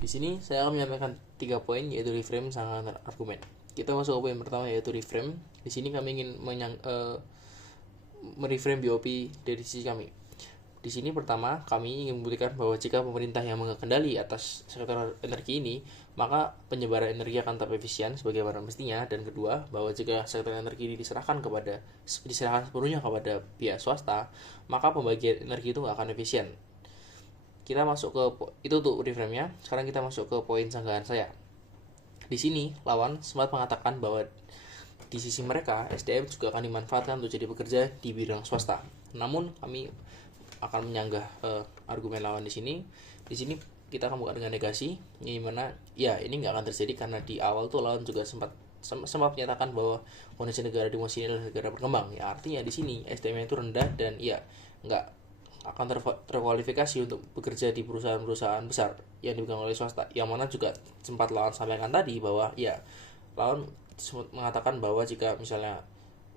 Di sini saya akan menyampaikan 3 poin, yaitu reframe sama argumen. Kita masuk ke poin pertama, yaitu reframe. Di sini kami ingin mereframe BOP dari sisi kami. Di sini pertama, kami ingin membuktikan bahwa jika pemerintah yang mengendali atas sektor energi ini, maka penyebaran energi akan tetap efisien sebagaimana mestinya. Dan kedua, bahwa jika sektor energi ini diserahkan sepenuhnya kepada pihak swasta, maka pembagian energi itu nggak akan efisien. Kita masuk ke itu tuh reframe-nya. Sekarang kita masuk ke poin sanggahan saya. Di sini lawan sempat mengatakan bahwa di sisi mereka SDM juga akan dimanfaatkan untuk jadi pekerja di bidang swasta. Namun kami akan menyanggah argumen lawan di sini. Di sini kita akan buka dengan negasi, di mana ya ini nggak akan terjadi karena di awal tuh lawan juga sempat menyatakan bahwa kondisi negara di sini adalah negara berkembang. Ya artinya di sini SDM itu rendah dan ya nggak akan terkualifikasi untuk bekerja di perusahaan-perusahaan besar yang dipegang oleh swasta. Yang mana juga sempat lawan sampaikan tadi bahwa ya lawan mengatakan bahwa jika misalnya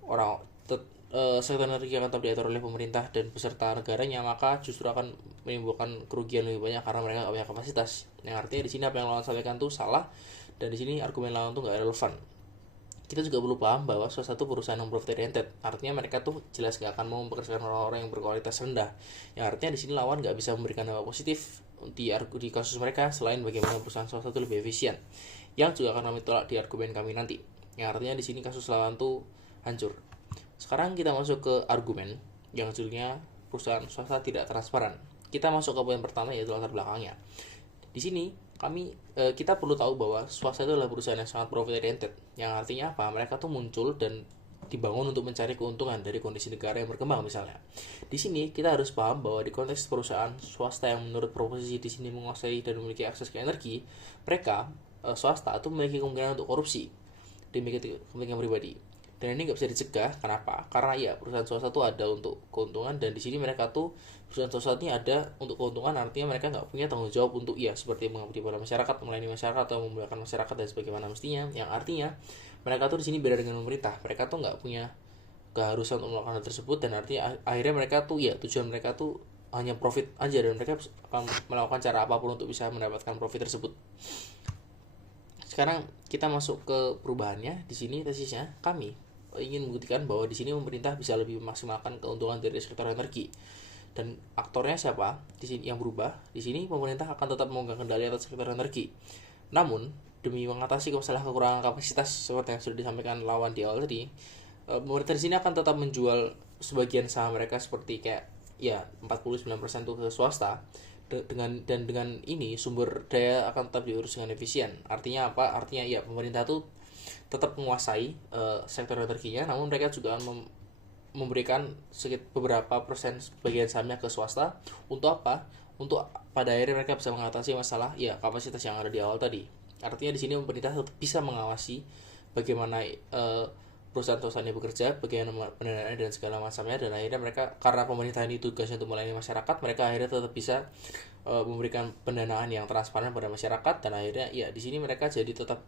orang sektor energi akan tetap diatur oleh pemerintah dan beserta negaranya, maka justru akan menimbulkan kerugian lebih banyak karena mereka nggak punya kapasitas. Yang artinya di sini apa yang lawan sampaikan tuh salah, dan di sini argumen lawan tuh nggak relevan. Kita juga perlu paham bahwa swasta itu perusahaan yang profit oriented, artinya mereka tuh jelas nggak akan mau mempekerjakan orang-orang yang berkualitas rendah. Yang artinya di sini lawan nggak bisa memberikan dampak positif di kasus mereka selain bagaimana perusahaan swasta itu lebih efisien, yang juga akan kami tolak di argumen kami nanti. Yang artinya di sini kasus lawan tuh hancur. Sekarang kita masuk ke argumen yang judulnya perusahaan swasta tidak transparan. Kita masuk ke poin pertama, yaitu latar belakangnya. Di sini kita perlu tahu bahwa swasta itu adalah perusahaan yang sangat profit oriented. Yang artinya apa? Mereka tuh muncul dan dibangun untuk mencari keuntungan dari kondisi negara yang berkembang misalnya. Di sini kita harus paham bahwa di konteks perusahaan swasta yang menurut proposisi di sini menguasai dan memiliki akses ke energi, mereka swasta itu memiliki kemungkinan untuk korupsi demi kepentingan pribadi. Dan ini nggak bisa dicegah. Kenapa? Karena ya perusahaan swasta tuh ada untuk keuntungan, dan di sini mereka tuh perusahaan swasta ini ada untuk keuntungan, artinya mereka nggak punya tanggung jawab untuk ya seperti mengabdi pada masyarakat, melayani masyarakat atau memuliakan masyarakat dan sebagaimana mestinya. Yang artinya mereka tuh di sini beda dengan pemerintah. Mereka tuh nggak punya keharusan untuk melakukan hal tersebut, dan artinya akhirnya mereka tuh ya tujuan mereka tuh hanya profit aja, dan mereka akan melakukan cara apapun untuk bisa mendapatkan profit tersebut. Sekarang kita masuk ke perubahannya. Di sini tesisnya kami ingin membuktikan bahwa di sini pemerintah bisa lebih memaksimalkan keuntungan dari sektor energi. Dan aktornya siapa? Di sini yang berubah. Di sini pemerintah akan tetap memegang kendali atas sektor energi. Namun, demi mengatasi masalah kekurangan kapasitas seperti yang sudah disampaikan lawan di awal tadi, pemerintah di sini akan tetap menjual sebagian saham mereka seperti kayak ya 49% tuh ke swasta. Dengan ini sumber daya akan tetap diurus dengan efisien. Artinya apa? Artinya ya pemerintah tuh tetap menguasai sektor energinya, namun mereka juga akan memberikan sedikit beberapa persen bagian sahamnya ke swasta. Untuk apa? Untuk pada akhirnya mereka bisa mengatasi masalah ya kapasitas yang ada di awal tadi. Artinya di sini pemerintah tetap bisa mengawasi bagaimana perusahaan-perusahaan ini bekerja, bagaimana pendanaannya dan segala macamnya, dan akhirnya mereka, karena pemerintah ini tugasnya untuk melayani masyarakat, mereka akhirnya tetap bisa memberikan pendanaan yang transparan pada masyarakat, dan akhirnya ya di sini mereka jadi tetap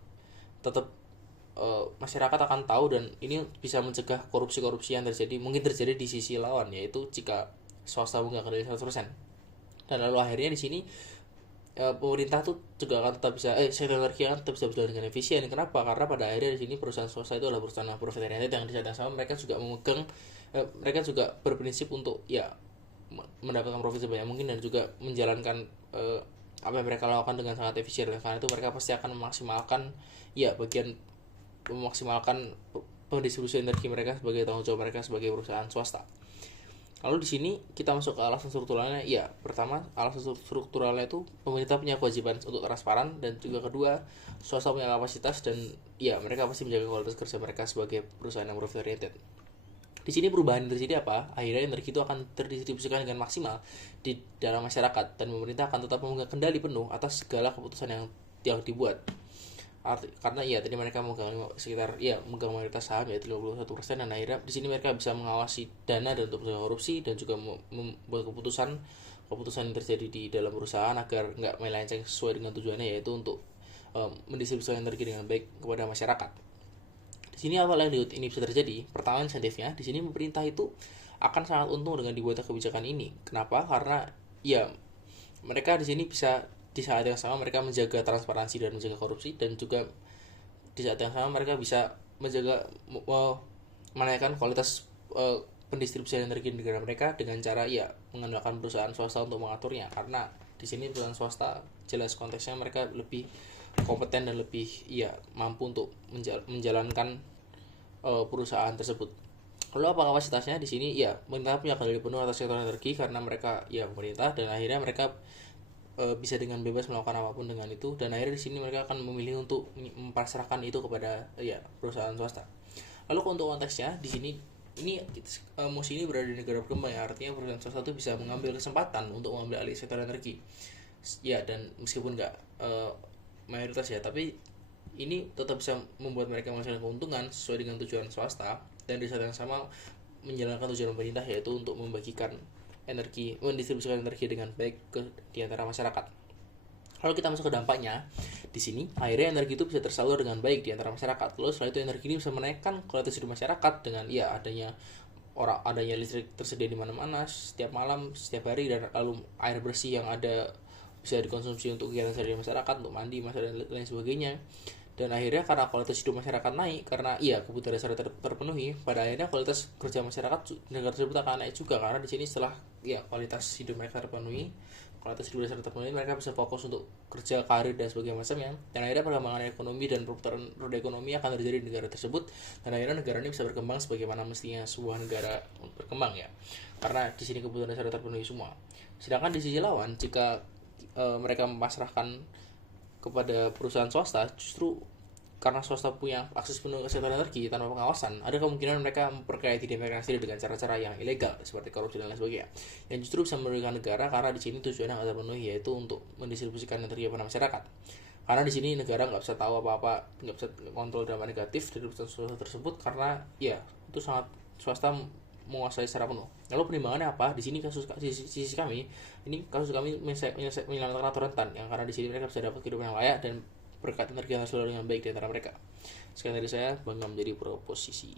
masyarakat akan tahu, dan ini bisa mencegah korupsi-korupsi yang mungkin terjadi di sisi lawan, yaitu jika swasta nggak kendali 100%. Dan lalu akhirnya di sini pemerintah tuh juga akan tetap bisa sektor energi akan tetap bisa berjalan dengan efisien. Kenapa? Karena pada akhirnya di sini perusahaan swasta itu adalah perusahaan yang profit oriented, yang di saat yang sama mereka juga mereka juga berprinsip untuk ya mendapatkan profit sebanyak mungkin, dan juga menjalankan apa yang mereka lakukan dengan sangat efisien. Karena itu mereka pasti akan memaksimalkan pendistribusi energi mereka sebagai tanggung jawab mereka sebagai perusahaan swasta. Lalu di sini kita masuk ke alasan strukturalnya. Ya, pertama alasan strukturalnya itu pemerintah punya kewajiban untuk transparan, dan juga kedua swasta punya kapasitas, dan ya mereka pasti menjaga kualitas kerja mereka sebagai perusahaan yang profit oriented. Di sini perubahan yang terjadi apa? Akhirnya energi itu akan terdistribusikan dengan maksimal di dalam masyarakat, dan pemerintah akan tetap memegang kendali penuh atas segala keputusan yang dibuat. Karena ya tadi mereka memegang mayoritas saham, yaitu 51%, dan akhirnya di sini mereka bisa mengawasi dana dan untuk korupsi, dan juga membuat keputusan yang terjadi di dalam perusahaan agar nggak melenceng sesuai dengan tujuannya, yaitu untuk mendistribusikan energi dengan baik kepada masyarakat. Di sini apa yang ini bisa terjadi? Pertama, insentifnya. Di sini pemerintah itu akan sangat untung dengan dibuatnya kebijakan ini. Kenapa? Karena ya mereka di sini bisa di saat yang sama mereka menjaga transparansi dan menjaga korupsi, dan juga di saat yang sama mereka bisa menjaga menaikkan kualitas pendistribusian energi di negara mereka dengan cara ya mengandalkan perusahaan swasta untuk mengaturnya, karena di sini perusahaan swasta jelas konteksnya mereka lebih kompeten dan lebih ya mampu untuk menjalankan perusahaan tersebut. Lalu apa kapasitasnya di sini? Ya, pemerintah punya kendali penuh atas sektor energi karena mereka ya pemerintah, dan akhirnya mereka bisa dengan bebas melakukan apapun dengan itu, dan akhirnya di sini mereka akan memilih untuk mempasrahkan itu kepada ya perusahaan swasta. Lalu untuk konteksnya di sini ini Mosi ini berada di negara berkembang ya, artinya perusahaan swasta itu bisa mengambil kesempatan untuk mengambil alih sektor energi ya, dan meskipun nggak mayoritas ya, tapi ini tetap bisa membuat mereka menghasilkan keuntungan sesuai dengan tujuan swasta, dan di saat yang sama menjalankan tujuan pemerintah, yaitu untuk membagikan energi, mendistribusikan energi dengan baik di antara masyarakat. Kalau kita masuk ke dampaknya, di sini akhirnya energi itu bisa tersalur dengan baik di antara masyarakat. Lalu setelah itu energi ini bisa menaikkan kualitas hidup masyarakat dengan ya adanya listrik tersedia di mana-mana setiap malam, setiap hari, dan lalu air bersih yang ada bisa dikonsumsi untuk kegiatan sehari-hari masyarakat, untuk mandi, masak, dan lain sebagainya. Dan akhirnya karena kualitas hidup masyarakat naik, karena kebutuhan dasar terpenuhi, pada akhirnya kualitas kerja masyarakat negara tersebut akan naik juga, karena di sini setelah kualitas hidup mereka terpenuhi, kualitas hidup dasar terpenuhi, mereka bisa fokus untuk kerja, karir, dan sebagainya macamnya, dan akhirnya perkembangan ekonomi dan perputaran roda ekonomi akan terjadi di negara tersebut, dan akhirnya negara ini bisa berkembang sebagaimana mestinya sebuah negara berkembang ya, karena di sini kebutuhan dasar terpenuhi semua. Sedangkan di sisi lawan, jika mereka memasrahkan kepada perusahaan swasta, justru karena swasta punya akses penuh ke sektor energi tanpa pengawasan, ada kemungkinan mereka memperkaya diri mereka sendiri dengan cara-cara yang ilegal seperti korupsi dan lain sebagainya, yang justru bisa merugikan negara, karena di sini tujuannya nggak terpenuhi, yaitu untuk mendistribusikan energi kepada masyarakat. Karena di sini negara nggak bisa tahu apa-apa, nggak bisa kontrol dampak negatif dari perusahaan swasta tersebut, karena ya itu sangat swasta menguasai secara penuh. Lalu pertimbangannya apa? Di sini sisi kami, ini kasus kami menyelamatkan aturan rentan, yang karena di sini mereka bisa dapat kehidupan yang layak dan berkat energi yang tersalur dengan baik di antara mereka. Sekian dari saya, bangga menjadi proposisi.